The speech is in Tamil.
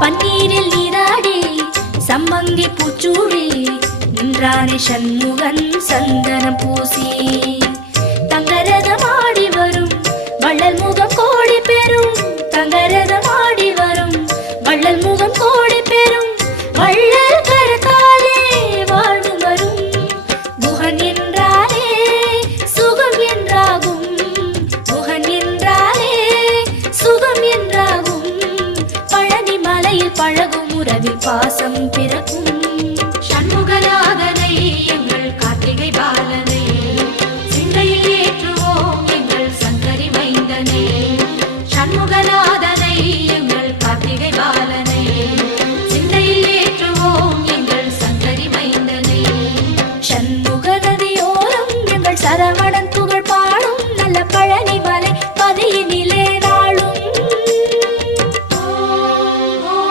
பன்னீரில் நீராடி சம்மங்கி பூச்சூடி நின்றானே சண்முகன் சந்தனம் பூசி தங்கரதமாடி வரும் வள்ளல் முகம் கோடி பெறும் தங்கரதமாடி வரும் வள்ளல் முகம் கோடி பெறும் வள்ளல் கரத்தாலே வாழ்வு வரும் குகன் என்றாலே சுகம் என்றாகும் குகன் என்றாலே சுகம் என்றாகும் பழனி மலையில் பழகும் உறவில் பாசம் பிறக்கும்